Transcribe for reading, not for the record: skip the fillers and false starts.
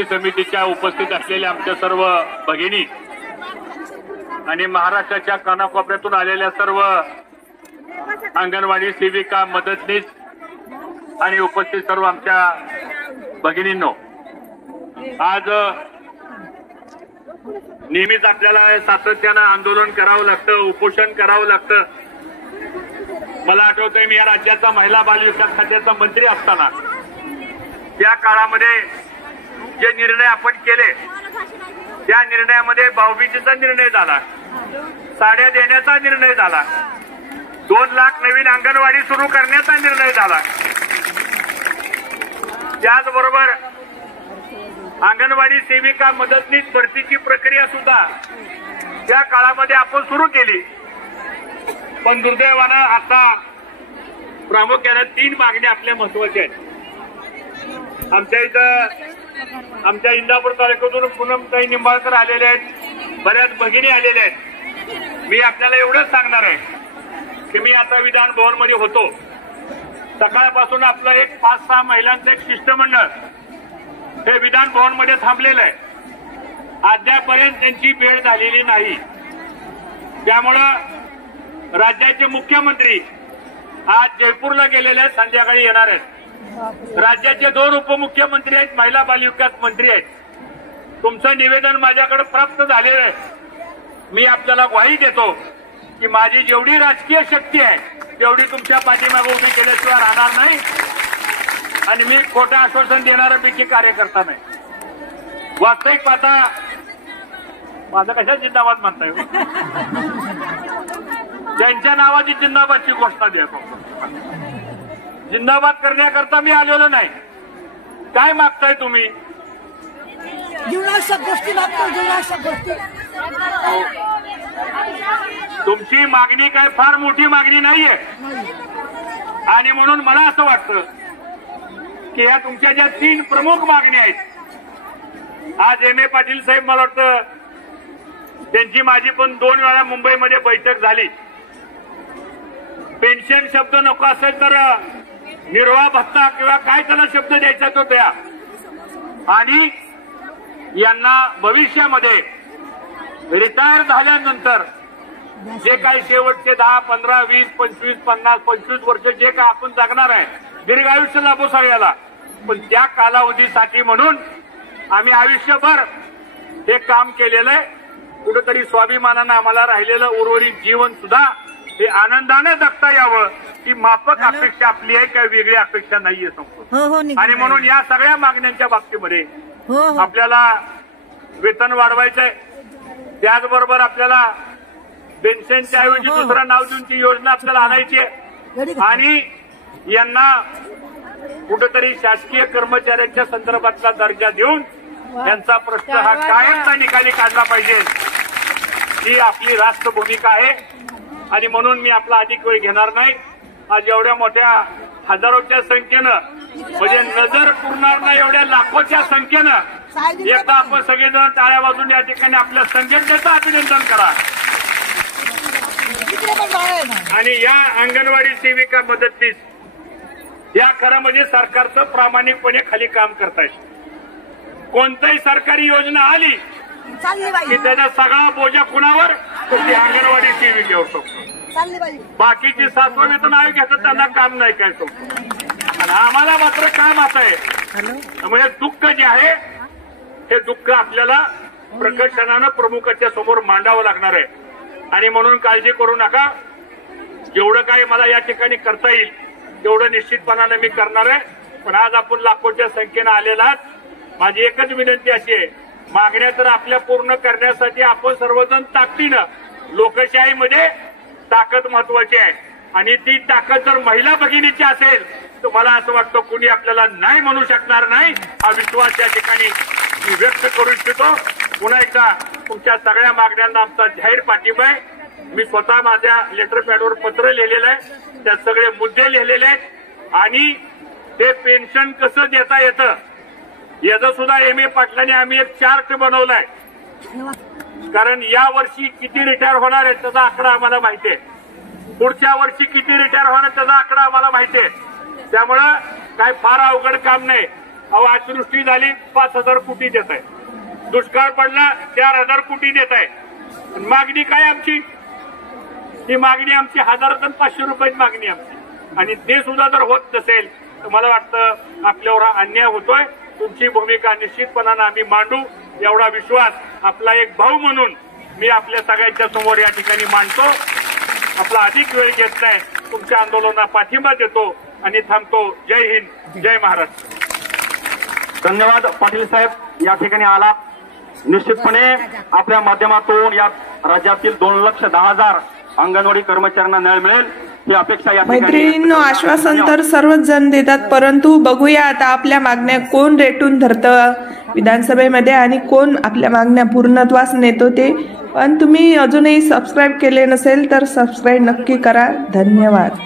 कृती समितीच्या उपस्थित असलेल्या आमच्या सर्व भगिनी आणि महाराष्ट्राच्या कानाकोपऱ्यातून आलेल्या सर्व अंगणवाडी सेविका, मदतनीस आणि उपस्थित सर्व आमच्या भगिनींनो, आज नेहमीच आपल्याला सातत्यानं आंदोलन करावं लागतं, उपोषण करावं लागतं. मला आठवतंय मी या राज्याचा महिला बाल विकास खात्याचा मंत्री असताना त्या काळामध्ये जे निर्णय आपण केले त्या निर्णयामध्ये भाऊबीजेचा निर्णय झाला, साड्या देण्याचा निर्णय झाला, 2 लाख नवीन अंगणवाडी सुरू करण्याचा निर्णय झाला. त्याचबरोबर अंगणवाडी सेविका, मदतनीस भरतीची प्रक्रिया सुद्धा त्या काळामध्ये आपण सुरू केली. पण दुर्दैवानं आता प्रामुख्याने 3 मागण्या आपल्या महत्वाच्या आहेत. आमच्या इथं आमच्या इंदापूर तालुक्यातून पूनमताई निंबाळकर आलेले आहेत, बऱ्याच भगिनी आलेल्या आहेत. मी आपल्याला एवढंच सांगणार आहे की मी आता विधान भवनमध्ये होतो. सकाळपासून आपलं एक 5-6 महिलांचं एक शिष्टमंडळ हे विधान भवनमध्ये थांबलेलं आहे. अद्यापर्यंत त्यांची भेट झालेली नाही. त्यामुळं राज्याचे मुख्यमंत्री आज जयपूरला गेलेले आहेत, संध्याकाळी येणार आहेत. राज्याचे 2 उपमुख्यमंत्री आहेत, महिला बाल विकास मंत्री आहेत. तुमचं निवेदन माझ्याकडे प्राप्त झालेलं आहे. मी आपल्याला ग्वाही देतो की माझी जेवढी राजकीय शक्ती आहे तेवढी तुमच्या पाठीमागे उभी केल्याशिवाय राहणार नाही आणि मी खोटं आश्वासन देणाऱ्यापैकी कार्यकर्ता नाही. वास्तविक पाहता माझा कशा जिंदाबाद म्हणताय, त्यांच्या नावाची जिंदाबादची घोषणा देतो. जिंदाबाद करण्याकरता मी आलेलो नाही. काय मागताय तुम्ही? जीवनावश्यक गोष्टी मागतो, जीवनावश्यक गोष्टी. तुमची मागणी काय फार मोठी मागणी नाहीये आणि म्हणून मला असं वाटतं की या तुमच्या ज्या 3 प्रमुख मागण्या आहेत, आज एम ए पाटील साहेब, मला वाटतं त्यांची माझी पण 2 वेळा मुंबईमध्ये बैठक झाली. पेन्शन शब्द नको असेल तर निर्वाह भत्ता किंवा काय त्याला शब्द द्यायचा तो द्या आणि यांना भविष्यामध्ये रिटायर झाल्यानंतर जे काही शेवटचे 10, 15, 20, 25, 50, 25 वर्ष जे काय आपण जगणार आहे, दीर्घ आयुष्य लाभो सगळ्याला, पण त्या कालावधीसाठी म्हणून आम्ही आयुष्यभर हे काम केलेलं आहे. कुठेतरी स्वाभिमानानं आम्हाला राहिलेलं उर्वरित जीवन सुद्धा हे आनंदाने जगता यावं ही माफक अपेक्षा आपली आहे, काही वेगळी अपेक्षा नाहीये संपूर्ण. आणि म्हणून या सगळ्या मागण्यांच्या बाबतीमध्ये आपल्याला वेतन वाढवायचंय. त्याचबरोबर आपल्याला पेन्शनच्या ऐवजी दुसरं नाव देऊन ती योजना आपल्याला आणायची आहे आणि यांना कुठेतरी शासकीय कर्मचाऱ्यांच्या संदर्भातला दर्जा देऊन त्यांचा प्रश्न हा कायमचा निकाली काढला पाहिजे ही आपली राष्ट्र भूमिका आहे. आणि म्हणून मी आपला अधिक वेळ घेणार नाही. आज एवढ्या मोठ्या हजारोच्या संख्येनं, म्हणजे नजर पुरणार नाही एवढ्या लाखोच्या संख्येनं एकदा आपण सगळेजण टाळ्या वाजून या ठिकाणी आपल्या संघटनेचं अभिनंदन करा. आणि या अंगणवाडी सेविका, मदतनीस या खरं म्हणजे सरकारचं प्रामाणिकपणे खाली काम करतायत. कोणतीही सरकारी योजना आली की त्याचा सगळा बोजा कुणावर, तर ती अंगणवाडी सेविकेवर सोपतो. बाकीची शाश्वत वेतन आयोग घेतात त्यांना काम नाही काय सोपतो. आणि आम्हाला मात्र काम असं आहे. त्यामुळे दुःख जे आहे हे दुःख आपल्याला प्रकर्षानं प्रमुखाच्या समोर मांडावं लागणार आहे. आणि म्हणून काळजी करू नका. जेवढं काही मला या ठिकाणी करता येईल तेवढं निश्चितपणाने मी करणार आहे. पण आज आपण लाखोच्या संख्येनं आलेला आहात. माझी एकच विनंती अशी आहे, मागण्या तर आपल्या पूर्ण करण्यासाठी आपण सर्वजण ताकदीनं, लोकशाहीमध्ये ताकद महत्वाची आहे आणि ती ताकद जर महिला भगिनीची असेल तर मला असं वाटतं कुणी आपल्याला नाही म्हणू शकणार नाही. हा विश्वास या ठिकाणी मी व्यक्त करू इच्छितो. पुन्हा एकदा तुमच्या सगळ्या मागण्यांना आमचा जाहीर पाठिंबा आहे. मी स्वतः माझ्या लेटर पॅडवर पत्र लिहिलेलं आहे, त्यात सगळे मुद्दे लिहिलेले आहेत आणि ते पेन्शन कसं देता येतं याचं सुद्धा एम ए पाटलांनी आम्ही एक चार्ट बनवलाय. कारण या वर्षी किती रिटायर होणार आहे त्याचा आकडा आम्हाला माहिती आहे, पुढच्या वर्षी किती रिटायर होणार त्याचा आकडा आम्हाला माहिती आहे. त्यामुळं काय फार अवघड काम नाही. अहो अतिवृष्टी झाली 5,000 कोटी देत आहे, दुष्काळ पडला 4,000 कोटी देत आहे। मागणी काय आमची? ही मागणी आमची 1000 आणि 500 रुपयाची मागणी आमची, आणि ते सुद्धा जर होत नसेल तर मला वाटतं आपल्यावर हा अन्याय होतोय। तुमची भूमिका निश्चितपणाने आम्ही मांडू एवढा विश्वास आपला एक भाऊ म्हणून मी आपल्या सगळ्यांच्या समोर या ठिकाणी मांडतो। आपला अधिक वेळ घेत नाही, तुमच्या आंदोलनाला पाठिंबा देतो आणि थांबतो। जय हिंद, जय महाराष्ट्र। धन्यवाद पाटील साहेब, या ठिकाणी आला। निश्चितपणे आपल्या माध्यमातून या राज्यातील 2,10,000 अंगणवाडी कर्मचाऱ्यांना न्याय मिळेल ही अपेक्षा या मैत्रिणींनो, आश्वासन तर सर्वच जण देतात, परंतु बघूया आता आपल्या मागण्या कोण रेटून धरतं विधानसभेमध्ये आणि कोण आपल्या मागण्या पूर्णत्वास नेतो ते। पण तुम्ही अजूनही सबस्क्राईब केले नसेल तर सबस्क्राईब नक्की करा। धन्यवाद।